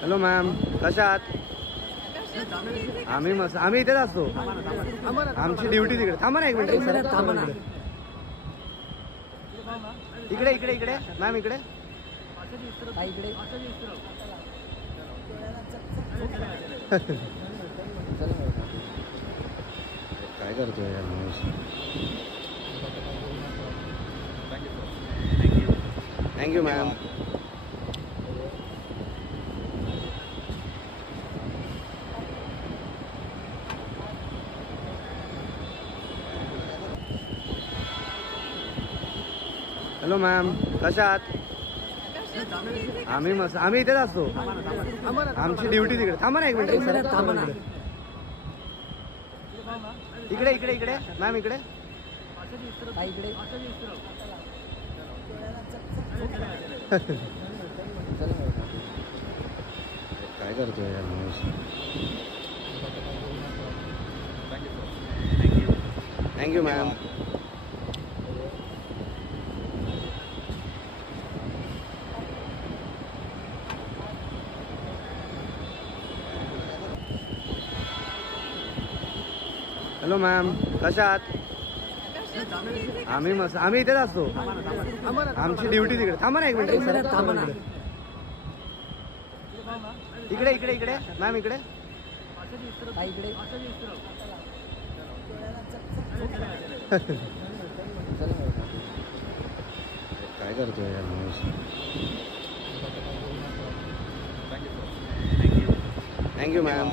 Hello ma'am, कशा आहात? आम्ही मस्त. आम्ही इथेच असतो. आमची ड्युटी तिकडे. थांबा ना एक मिनिट. इकडे इकडे इकडे मॅम, इकडे काय करतोय माणूस? Thank you ma'am. हॅलो मॅम, कशा आहात? आम्ही मस्त. आम्ही इथेच असतो. आमची ड्युटी तिकडे. थांबा ना एक मिनिट. इकडे इकडे इकडे मॅम, इकडे काय करतोय माणूस? Thank you ma'am. हॅलो मॅम, कशा आहात? आम्ही मस्त. आम्ही इथेच असतो. आमची ड्युटी तिकडे. थांबा ना एक मिनिट. इकडे इकडे इकडे मॅम, इकडे काय करतोय माणूस? Thank you ma'am.